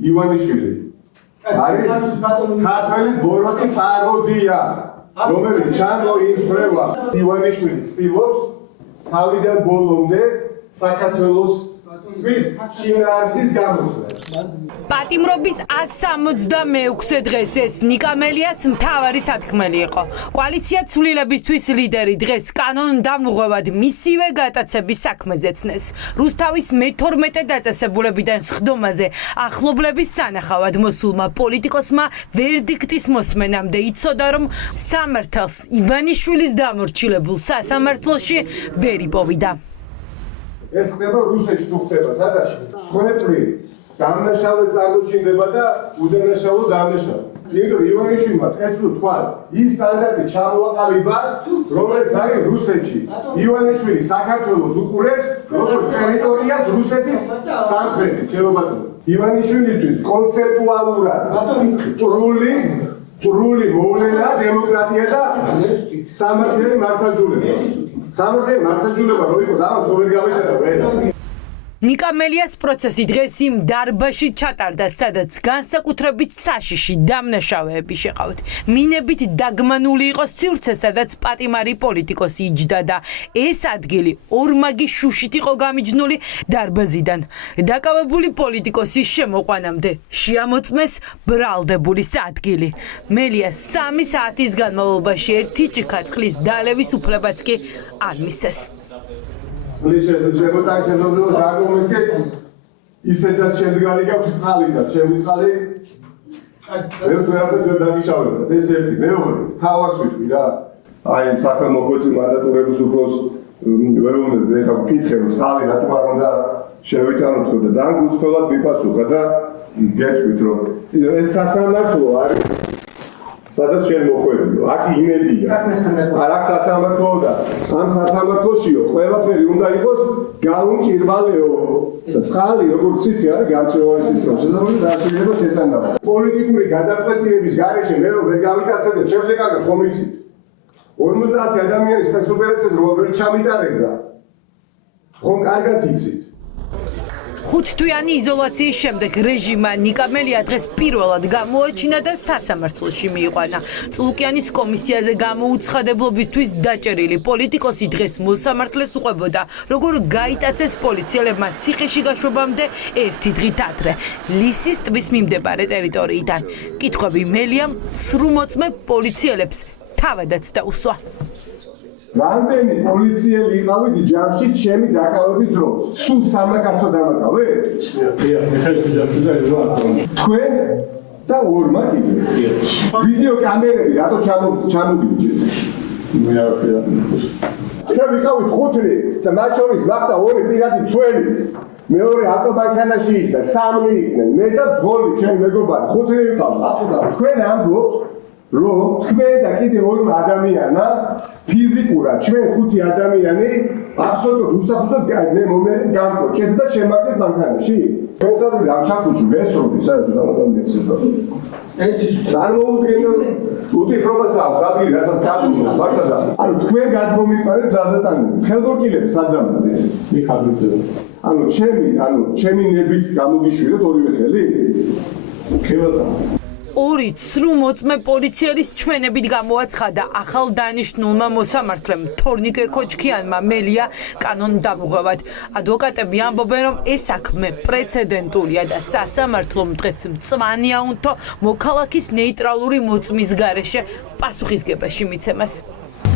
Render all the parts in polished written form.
ივანიშვილი არის ქართველის ბოროტის პაროდია, რომელიც ჩანო იმსხვრევა. ივანიშვილი ცდილობს თავიდან ბოლომდე საქართველოს შინაარსის გამოცდას. პატიმრობის 166 დღეს ეს ნიკა მელიას მთავარი სათქმელი იყო. კოალიცია ცვლილებისთვის ლიდერი დღეს კანონმდამღვევად მისივე გატაცების საქმეზე ცნეს. რუსთავის მე-12 დაწესებულებიდან სხდომაზე ახლობლების სანახავად მოსულმა პოლიტიკოსმა ვერდიქტის მოსმენამდე იცოდა, რომ სამართალს ივანიშვილის დამორჩილებულ სასამართლოში ვერ იპოვიდა. ეს ხდება რუსეთში თუ ხდება სადაში? სხვეტყვი დამნაშავე წარმოჩინდება და უდანაშაულო დამნაშავე. იმიტომ ივანიშვილმა ეთლო თქვა, ის სტანდარტი ჩამოაყალიბა, რომელიც არის რუსეთში. ივანიშვილი საქართველოს უყურებს როგორც ტერიტორიას რუსეთის სამხრეთით, შემოგატყუა. ივანიშვილისთვის კონცეპტუალურად ტრული მოვლენა დემოკრატია და სამართლიანი მართლმსაჯულება. სამართლიანი მართლმსაჯულება რო იყოს, ამას ვერ გავიწერა ვერ. ნიკა მელიას პროცესი დღეს იმ დარბაზში ჩატარდა, სადაც განსაკუთრებით საშიში დამნაშავეები შეყავთ. მინებით დაგმანული იყო სივრცე, სადაც პატიმარი პოლიტიკოსი იჯდა და ეს ადგილი ორმაგი შუშით იყო გამიჯნული დარბაზიდან. დაკავებული პოლიტიკოსის შემოყვანამდე შეამოწმეს ბრალდებულის ადგილი. მელიას 3 საათის განმავლობაში ერთი ჭიქა წყლის დალევის უფლებაც კი არ მისცეს. შემოთან შესაძლოა დაგომეცეთ ისედაც შემდგარი გაქვთ წყალი და ჩემი წყალი ეს ვერაფერ დაგიშავებდა. ეს ერთი, მეორე, თავარს ვიტყვი რა. აი სახელმოქმედო მანდატურების უფროს ვერ უნდა ეხლა ვკითხე რომ წყალი რატომ არ უნდა შევიტანოთ და ძალიან გულწრფელად მიპასუხა და გეტყვით რომ ეს სასამართლო არის სადაც შენ მოხვედრიო, აქ იმედია. არ აქვს სასამართლო და ამ სასამართლოშიო ყველაფერი უნდა იყოს გაუმჭირვალეო. და წყალი როგორც ციხე არის გამჭირვალე ციხე. შესაძლოა დააშლილება შეტანდა. პოლიტიკური გადაწყვეტილების გარეშე მე ვერ გავიტაცებ და ჩემზე კარგად ხომ იცით. 50 ადამიანის სპეცოპერაციას რო ვერ ჩამიტარებდა. ხომ კარგად იცით. 5 თვიანი იზოლაციის შემდეგ რეჟიმმა ნიკა მელია დღეს პირველად გამოაჩინა და სასამართლოში მიიყვანა. წულკიანის კომისიაზე გამოუცხადებლობისთვის დაჭერილი პოლიტიკოსი დღეს მოსამართლეს უყვებოდა, როგორ გაიტაცეს პოლიციელებმა ციხეში გაშვებამდე 1 დღით ადრე, ლისის ტბის მიმდებარე ტერიტორიიდან. კითხვები მელიამ სრუმოწმე პოლიციელებს თავადაც დაუსვა. რამდენი პოლიციელი იყავით ჯამში ჩემი დაკავების დროს? სულ 3 კაცო დამაკავეთ? თქვენ და 2 კიდე. ვიდეო კამერები რატო ჩამოგიჭირეთ? მე არ ვფიქრობ. ჩვენ ვიყავით 5 და მათ შორის მაგდა 2 პირადი ცველი. მეორე ავტომანქანაში იდგა, 3 იყვნენ. მე და ძღოლი ჩემი მეგობარი 5 ვიყავით. თქვენ ამბობთ რომ თქვენ და კიდე 2 ადამიანა ფიზიკურად ჩვენ 5 ადამიანი აბსოლუტურად უსაფრთხოდ მე მომერენ გამკოჩეთ და შემაგდეთ მანქანაში. ჩვენსაც ამ ჩაკუჩი ვესრობი საერთოდ ამადამიეცება. წარმოუდგენელ უთითრობას აქვს ადგილი, რასაც გადმოს მართლა. ანუ თქვენ გადმომიყარეთ ზადატანები. ხელბორკილებს სადამდი. მიხარბიძე. ჩემი ნებით გამოგიშვირეთ 2 ხელი? კი ბატონო. 2 სრუმოწმე პოლიციელის ჩვენებით გამოაცხადა ახალ დანიშნულმა მოსამართლემ თორნიკე ქოჩქიანმა მელია კანონმდამღვევად. ადვოკატები ამბობენ, რომ ეს საქმე პრეცედენტულია და სასამართლომ დღეს მწვანეა უნთო მოქალაქის ნეიტრალური მოწმის გარეშე პასუხისგებაში მიცემას.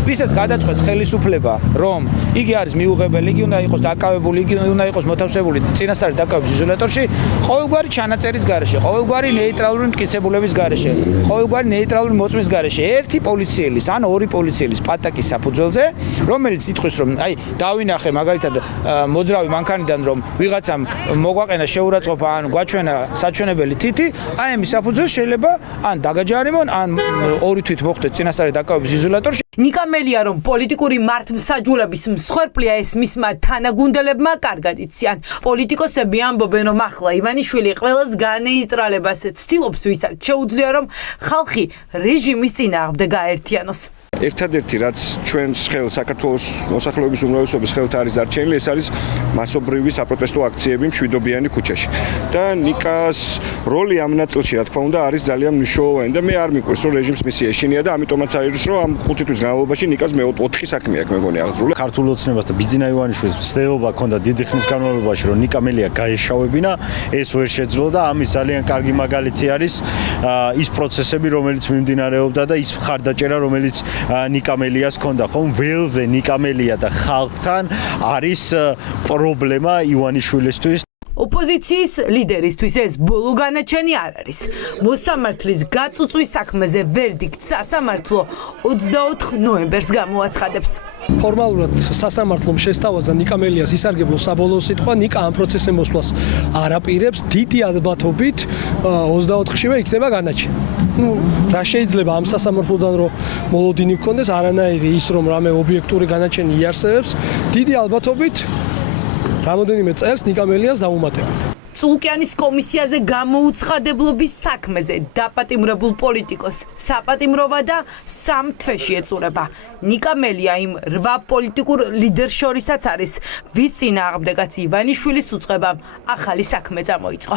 ვისაც გადაწყვეტს ხელისუფლება, რომ იგი არის მიუღებელი, იგი უნდა იყოს დაკავებული, იგი უნდა იყოს მოთავსებული წინასწარი დაკავების იზოლატორში, ყოველგვარი ჩანაწერის გარეშე, ყოველგვარი ნეიტრალური მტკიცებულების გარეშე, ყოველგვარი ნეიტრალური მოწმის გარეშე, ერთი პოლიციელის ან 2 პოლიციელის პატაკის საფუძველზე, რომელიც იტყვის, რომ აი დავინახე მაგალითად მოძრავი მანქანიდან, რომ ვიღაცამ მოგვაყენა შეურაცხყოფა ან გვაჩვენა საჩვენებელი თითი, აი ამის საფუძველზე შეიძლება ან დაგაჯარიმონ, ან 2 თვით მოხვდეთ წინასწარი დაკავების იზოლატორში. ნიკა მელია რომ პოლიტიკური მართლმსაჯულების მსხვერპლია ეს მისმა თანაგუნდელებმა კარგად იციან. პოლიტიკოსები ამბობენ, რომ ახლა ივანიშვილი ყველას განეიტრალებას ცდილობს, ვისაც შეუძლია რომ ხალხი რეჟიმის წინააღმდეგ გაერთიანოს. ერთადერთი რაც ჩვენს ხელს საქართველოს მოსახლეობის უმრავლესობის ხელთ არის დარჩენილი, ეს არის მასობრივი საპროტესტო აქციები მშვიდობიანი ქუჩაში. და ნიკას როლი ამ ნაწილში, რა თქმა უნდა, არის ძალიან მნიშვნელოვანი და მე არ მიყვარს, რომ რეჟიმს მისი ეშინია და ამიტომაც არის, რომ ამ 5 თვის განმავლობაში ნიკას მე 4 საქმე აქვს მეგონი აღძრული. ქართულ ოცნებას და ბიძინა ივანიშვილის ცდილობა ჰქონდა დიდი ხნის განმავლობაში, რომ ნიკა მელია გაეშავებინა, ეს ვერ შეძლო და ამის ძალიან კარგი მაგალითი არის ის პროცესები, რომელიც მიმდინარეობდა და ის მხარდაჭერა, რომელიც ნიკა მელიას ჰქონდა, ხომ? ველზე ნიკა მელია და ხალხთან არის პრობლემა ივანიშვილისთვის. ოპოზიციის ლიდერისთვის ეს ბოლო განაჩენი არ არის. მოსამართლის გაწუწვის საქმეზე ვერდიქტს სასამართლო 24 ნოემბერს გამოაცხადებს. ფორმალურად სასამართლომ შესთავაზა ნიკა მელიას ისარგებლო საბოლოო სიტყვა, ნიკა ამ პროცესზე მოსვლას არ აპირებს, დიდი ალბათობით 24-შივე იქნება განაჩენი. რა შეიძლება ამ სასამართლოდან რომ მოლოდინი გქონდეს, არანაირი ის რომ რამე ობიექტური განაჩენი იარსებებს, დიდი ალბათობით რამოდენიმე წელს ნიკა მელიას დაუმატება. წულკიანის კომისიაზე გამოუცხადებლობის საქმეზე დაპატიმრებულ პოლიტიკოს საპატიმროვა და 3 თვეში ეწურება. ნიკა მელია იმ 8 პოლიტიკურ ლიდერს შორისაც არის, ვის წინააღმდეგაც ივანიშვილის უწყებამ ახალი საქმე წამოიწყო.